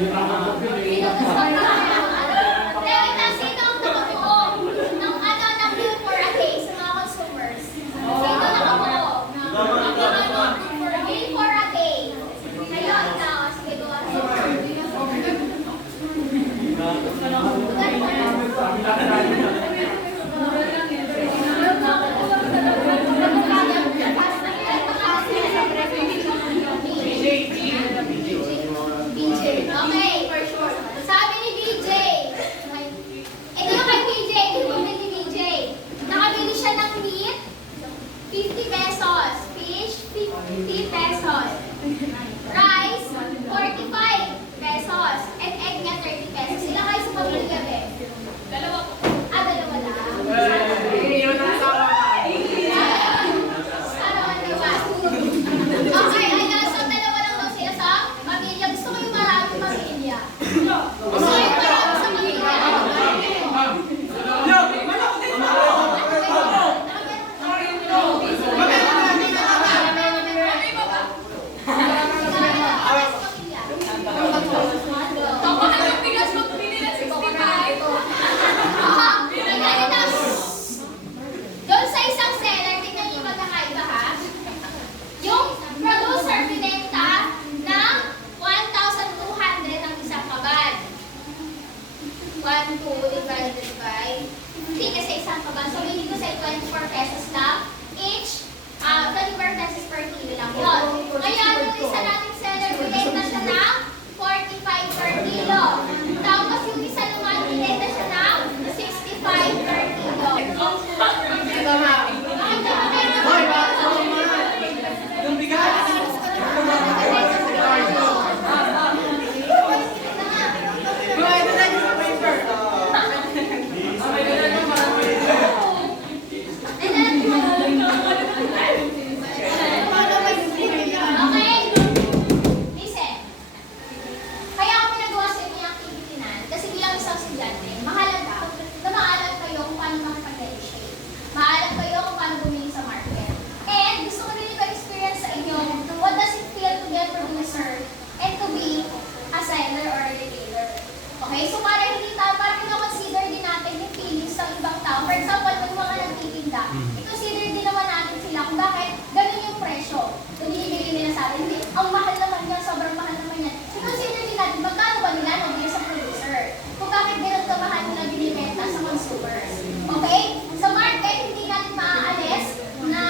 Sino ang nakabuo ng ng bill for a day sa mga consumers? Sino nakabuo? Bill for a day. Kayo, ikaw. Sige, go BJ. Okay, for sure. Sabi ni BJ, ito yung kay BJ, ito yung kay BJ. Nakabili siya ng meat, 50 pesos. Fish, 50 pesos. Rice, 45 pesos. And egg niya, 30 pesos. Ilan kayo sa pamilya, be? Dalawa po. Dalawa lang. Okay, ayan. So, dalawa lang daw sila sa pamilya. Gusto ko yung maraming pamilya. Gusto ko yung marami sa pamilya. Doon sa isang seller, tingnan niyo yung magkakaiba ha. Yung producer binenta ng 1,200 ang isang kaban. 1, 2 divided by, hindi kasi isang kaban. So, hindi ko sa 24 pesos lang. Each, 24 pesos per kilo lang yun. Ngayon, yung isa nating seller, binenta siya ng 45 per kilo. Tapos yung isa naman, binenta siya ng 65 per kilo. Yung bigas! Okay? Listen. Kaya ako pinagawa sa inyo yung activity na kasi bilang isang estudyante, mahalaga na maalam kayo kung paano makipag-negotiate. Maalam kayo kung paano bumili sa market. And gusto ko rin i-experience sa inyo what does it feel to be a producer and to be a seller or a retailer. Okay? So para hindi tayo, para consider din natin yung feelings ng ibang tao. For example, pag mga nagtitinda, i-consider din naman natin sila kung bakit ganun yung presyo. Kung binibigay nila sa atin, hindi, ang mahal naman yan, sobrang mahal naman yan. I-consider din natin, magkano ba nila nabili sa producer? Kung bakit ganun kamahal nila binibenta sa consumers. Okay? Sa market, hindi natin maaalis na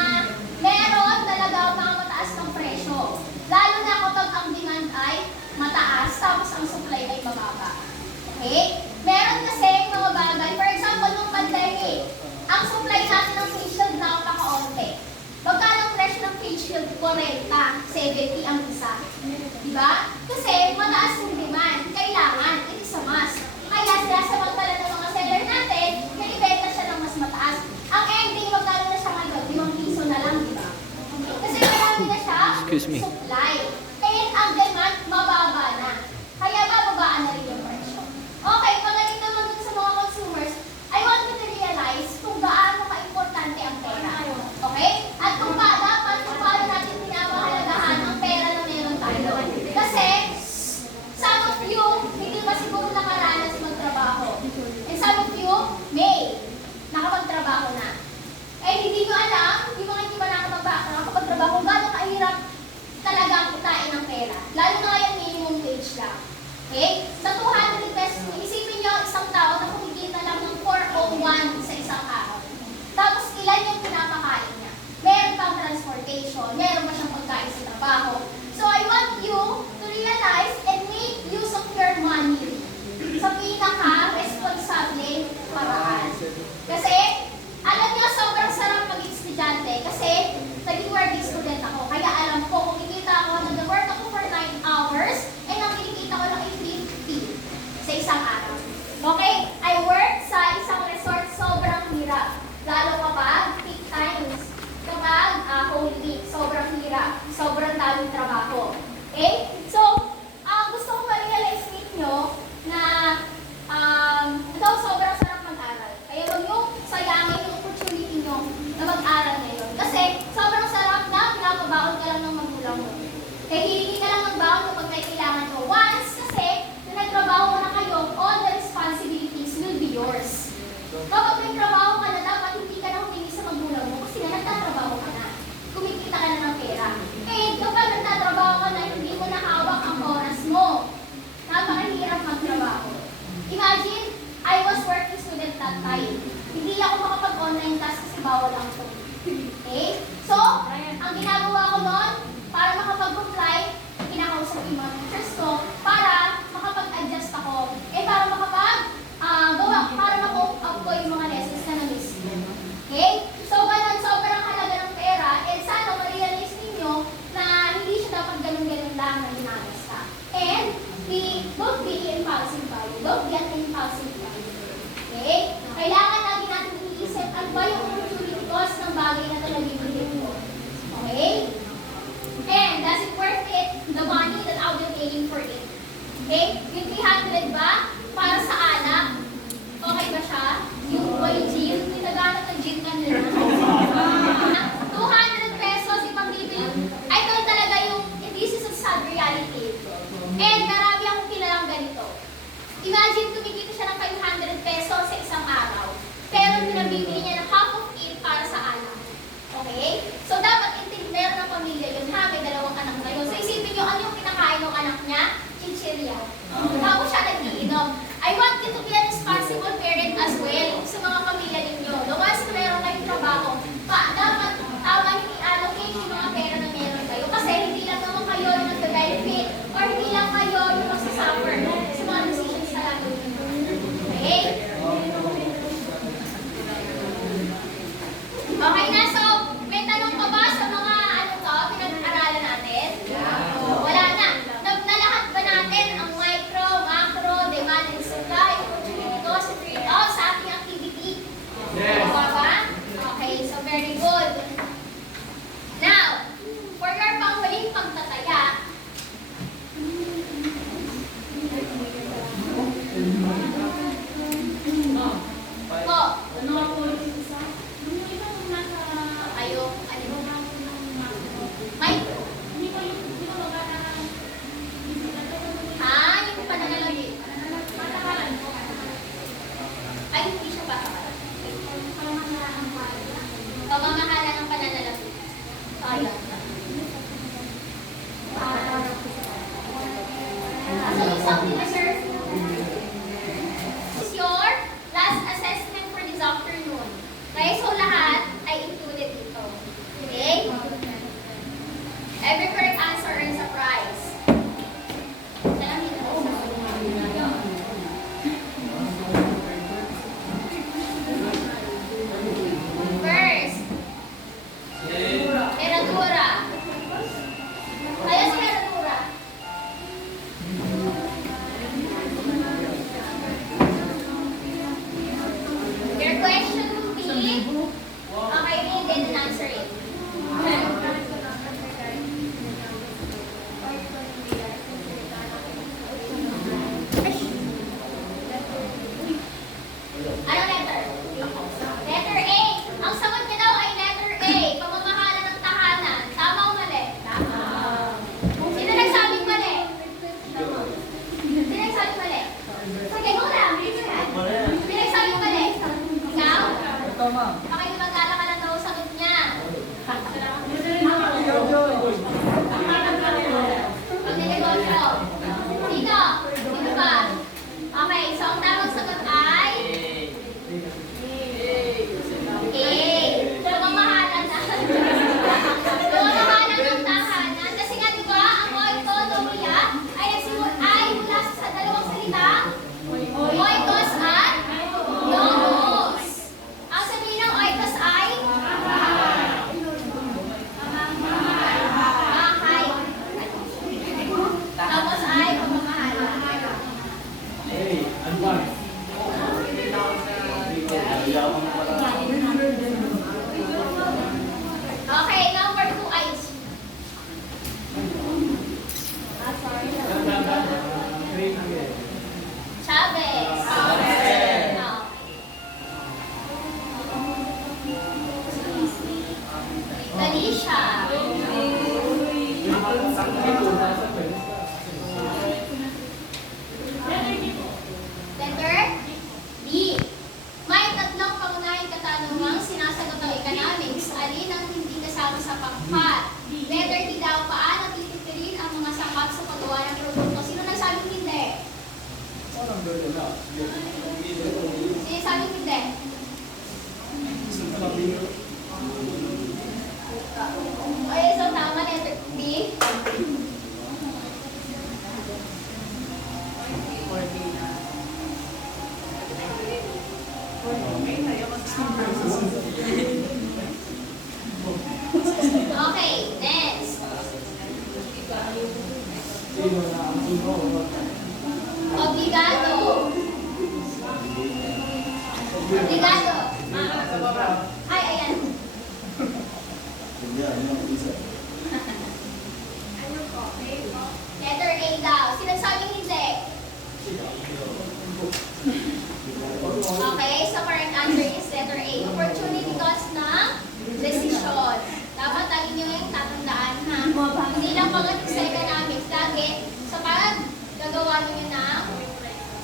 meron talaga mga mataas ng presyo. Lalo na kapag ang demand ay mataas, tapos ang supply ay mababa. Okay? Meron kasi mga bagay, for example, nung pandemic, ang supply natin ng face shield na napaka-onte. Magkano ang presyo ng face shield? 40, 70 ang isa. Diba? Kasi mataas yung demand. Kailangan, it is a must. Kaya sinasamantala ng mga seller natin, na ibenta siya ng mas mataas. Ang ending, magkano na siya ngayon? 5 piso na lang, diba? Kasi marami na siya supply. And ang demand, mababa na. Kaya bababaan na rin yung presyo. Okay, pagaling naman dun sa mga consumers, I want you to realize kung gaano ka-importante ang pera. Okay? At kung paano natin pinapahalagahan ang pera na meron tayo. Kasi, some of you, hindi pa siguro nakaranas magtrabaho. And some of you, may nakapagtrabaho na. Eh, hindi nyo alam, yung mga hindi pa nakapagtrabaho, gaano kahirap talaga ang kitain ng pera. Lalo na ngayon, minimum wage lang. Okay? Sa 200 pesos, isipin nyo isang tao na kumikita lang ng 401 sa isang araw. Tapos ilan yung pinapakain niya? Meron pang transportation, meron pa siyang pagkain sa trabaho. So I want you to realize and make use of your money sa pinaka-responsable paraan. Kasi, alam niyo, sobrang sarap maging estudyante kasi naging working student ako. Kaya alam ko, kung kikita ako, nag-work ako for 9 hours, and ang kinikita ko lang ay 350 sa isang araw. Okay? I work sa isang resort, sobrang hirap. Lalo kapag peak times. Kapag Holy Week, sobrang hirap. Sobrang daming trabaho. Okay? So, gusto ko ma-realize ninyo na ito, sobrang sarap mag-aral. Kaya huwag nyo sayangin yung opportunity nyo na mag-aral ngayon. Kasi sobrang sarap na pinapabaon ka lang ng magulang mo. Kaya hihingi ka lang ng baon kapag may kailangan mo. Once, kasi Kapag may trabaho ka na, dapat hindi ka na humingi sa magulang mo kasi nga nagtatrabaho ka na. Kumikita ka na ng pera. And kapag nagtatrabaho ka na, hindi mo nahawak ang oras mo. Napakahirap magtrabaho. Imagine, I was working student that time. Hindi ako makapag-online class kasi bawal ang phone. Okay? So, ang ginagawa ko noon, para makapag-comply, kinakausap yung mga teachers ko para makapag-adjust ako. Para para ma-cope up ko yung mga lessons na na-miss ko. Okay? So, ganun, sobrang halaga ng pera. And sana ma-realize ninyo na hindi siya dapat ganun-ganun lang na ginagasta. And, don't be impulsive buyer. Don't be an impulsive buyer. Okay? Kailangan lagi natin iniisip ano ba yung opportunity cost ng bagay na ito nabibili mo. Okay? And, does it worth it? The money that I'll be paying for it. Okay? Yung 300 ba? Para sa anak? Okay ba siya? Yung gin? Yung naghanap ng gin kanila. 200 pesos ipambibili. Ay, ito talaga yung, this is a sad reality. And marami akong kilalang ganito. Imagine, kumikita siya ng 500 pesos sa isang araw. Pero pinabibili niya ng half of it para sa anak. Okay? So, dapat meron ng pamilya yun, ha? May 2 anak kayo. So, isipin nyo, ano yung kinakain ng anak niya? Chichirya. Tapos siya nag-iinom. I want you to be a responsible parent as well sa mga pamilya ninyo. The ones na meron kayong trabaho, dapat allocate yung mga pera na meron kayo. Kasi hindi lang naman kayo yung nag-benefit or hindi lang kayo yung magsasuffer sa mga decisions na lang ninyo. Okay? Okay na, so, may tanong pa ba sa mga pinag-aralan natin? Wala na. Nalahat ba natin ang micro, macro, demand and supply, opportunity cost, and trade-off sa ating activity? Yes. Ba? Okay, so very good. Now, for your panghuling pagtataya, po, Ano ako yung isa? Yung nasa... kayo, micro. Hindi ko yung magkakaroon. Yung pananalapi. Patakalan ko. Ay, hindi siya patakalan. Pamamahala ng pananalapi. Sayang. So, isang nila, sir. This is your last assessment for this afternoon. Okay, so lahat ay included dito. Okay? Every correct answer earns a prize. First, Herradura. Tayo si Herradura. Your question will be, okay, read it and answer it. Anong letter? Letter A. Ang sagot niya daw ay letter A. Pamamahala ng tahanan. Tama o mali? Tama. Sino nagsabing mali? Sino nagsabing mali? Sige, go lang. Sino nagsabing mali? Ikaw? Tama. Pakilumagala ka lang daw ang sagot niya. Magnegosyo. Sino? Sino ba? Okay, so ang tamang sagot ay pamamahala na. Pamamahala ng tahanan. Kasi nga, di ba, ang oikonomia ay mula sa dalawang salita, oikos at nomos. Ang sabihin ng oikos ay bahay. Tapos ay pamamahala. Okay, number 2 ay Chavez. Galicia. Letter D. May tatlong Obligado. Obligado. Ay, ayan. Letter A daw. Sinasabing hindi. Okay, so correct answer is letter A. Opportunity cost ng decision. Dapat lagi nyo yung tatandaan ha. Hindi lang pagdating sa economics. Lagi sa pag gagawa nyo ng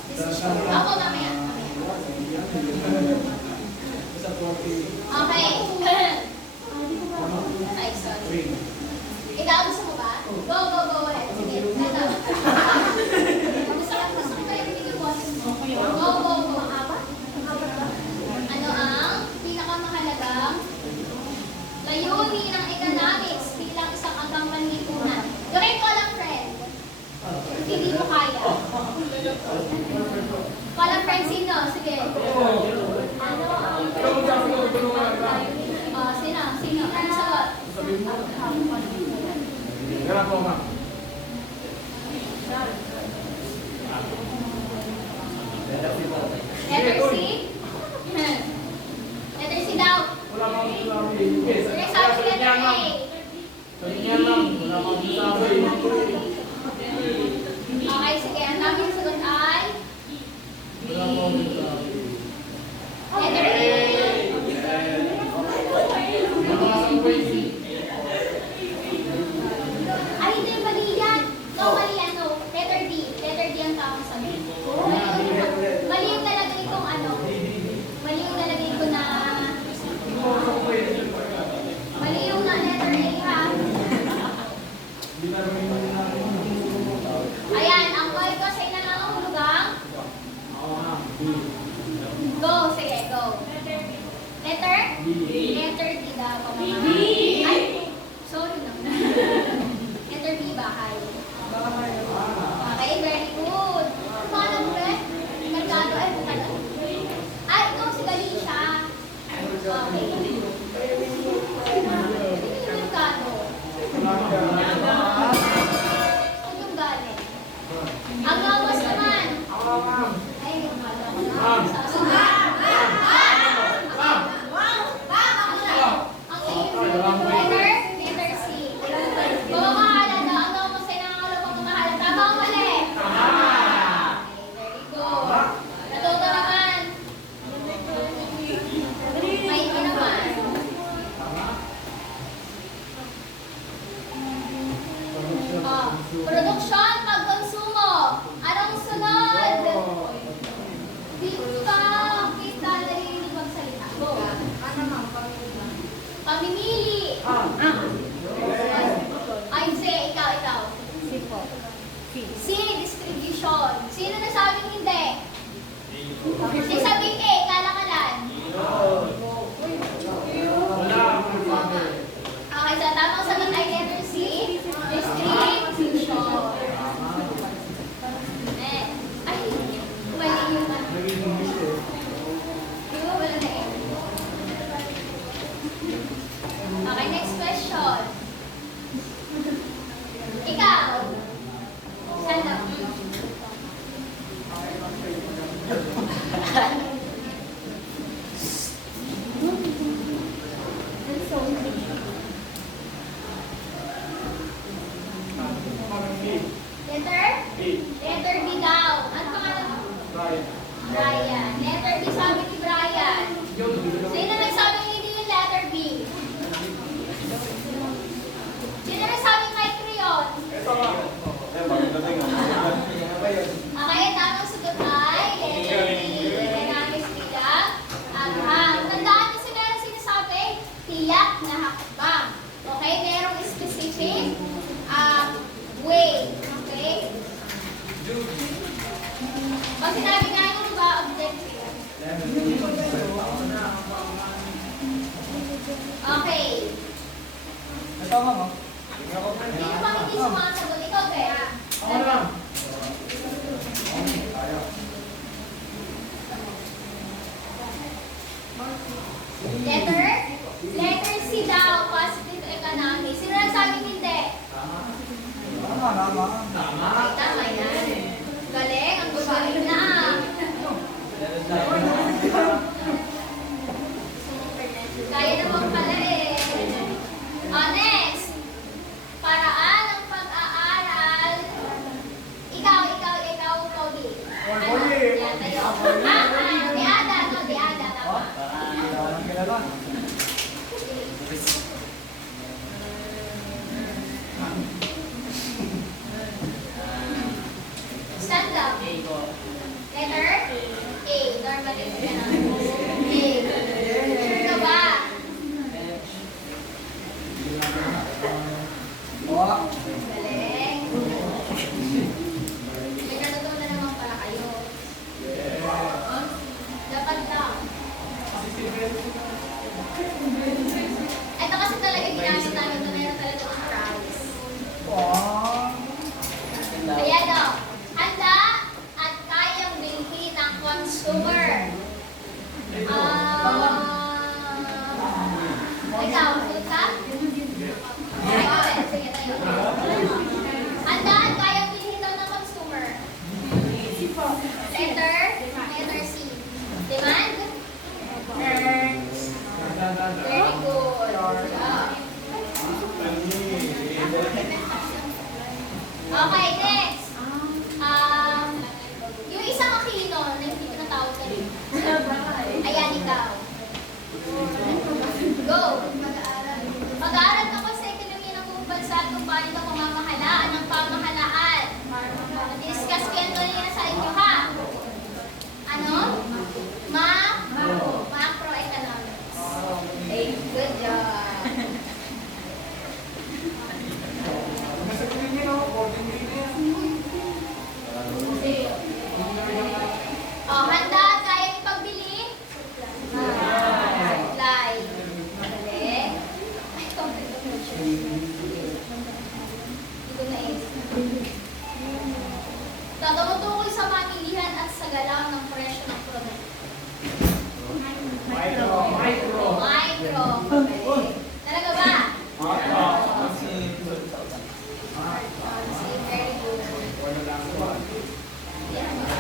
decision. Ako mamaya. Okay. Ay, sorry. Ikaw gusto mo ba? Go ahead. Sige, ikaw. Gusto ko kayo yung video boses mo. Go. Ano ang pinakamahalagang layunin ng economics bilang isang agang panlipunan? Gawin ko lang, friend. Hindi mo kaya. Walang friend sino? Sige. Ano ang Sino? Ano sagot? Kaya po, ma'am. Letter C? Letter C daw. Wala pang sabi. Yes. Next sabi letter A. Sabi niya lang. Wala pang sabi. Okay, sige. Ang dami yung sagot ay Wala pang sabi. letter A. Ay, hindi. Mali yan. No, mali yan. No. Letter D. Letter D ang tamang sagot. Mali yung nalagay kong ano. Mali yung nalagay ko na mali yung na letter A ha. Ayan, ang point ko sa ina ng hulugang. Go, sige, go. Letter? Letter D daw. Ay, sorry naman. Letter B, bahay. Okay, very good. Ano ba alam mo eh? Merkado, ay, merkado. Ay, ikaw si Galicia. Okay. Hindi yung merkado. Saan yung galing? Ang gawas naman. Ay, yung letter C. Pamamahala daw. Ang gawas ay nangangalap ang pamamahala. Tama o mali? Very good. Natuto naman. May ito naman. Produksyon, pagkonsumo. Anong sunod? Di pa kita narinig magsalita. Go. Pamimili. Ay, ikaw. C, distribution. Sino nasabing hindi? Sinasabing A, kalakalan. Okay, so tamang sagot ay letter C, distribution. Ay, mali yung ano. Di ba wala na A? Okay, next question. Ikaw. Saan daw? Letter B daw. Ano pangalan mo? Brian. Letter B sabi ni Brian. Sino nagsabi hindi yung letter B? Sino nagsabi kay Creon? Okay, tamang sagot ay letter B. Economics bilang agham. Tandaan kasi meron sinasabi, tiyak na hakbang. Okay, merong specific way. Okay? Pag sinabi nga yung ba, objective. Okay. Ito mo. Sino pa hindi sumasagot? Ikaw, Bea. Ako na lang. Letter C daw, positive economics. Sino nagsabing hindi? Tama. Sure ka ba? Galing. May natutunan naman pala kayo. Dapat lang. Ito kasi talaga ginamit namin ito. Meron talaga ang prize. Ayan o. Handa at kayang bilhin ng consumer. Ikaw, sulit ka? Sige, tayo. Handa at kayang bilhin daw ng consumer. Letter C. Demand? Earns. Very good. Yeah. Okay, next. Yung isang makino na hindi ko natawag na rin. Ayan, ikaw. Go. Mag-aaral ako sa ekonomiya ng buong bansa at kung paano ito pamamahalaan ng pamahalaan. Discuss ko yan kanina sa inyo, ha? Ano? Macroeconomics. Hey, good job. Oh, handa at kaya ipagbili? Supply. Galing. Ay, complete of nature. Dito na eh. Tumutukoy sa mamilihan at sa galaw ng presyo ng produkto. Micro. Galing. Talaga ba? Very good. Yan ba?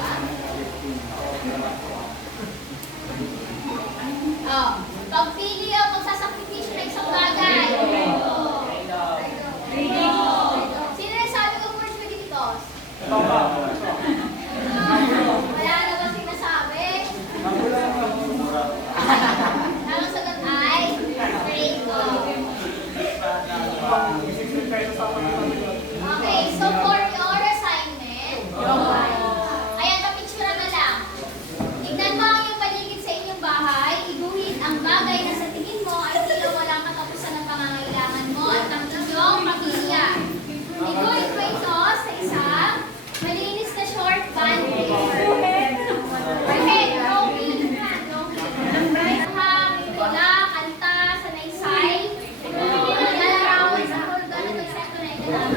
Oh, pagpili o pagsasakripisyo ng isang bagay. Sino na sabi ko first with Titos? Wala na ba sinasabi? Tamang sagot ay trade-off. Okay, so for your assignment, ayan, kapitsura na lang. Tignan mo ang iyong paligid sa inyong bahay, iguhit ang bagay na sa tingin mo ay tila walang katapusan ng pangangailangan mo at ng inyong pamilya. Iguhit mo ito sa isang malinis na short band paper. Perfect, drawing. Tula, kanta, sanaysay. Lalarawan sa hulga na konsepto na ito.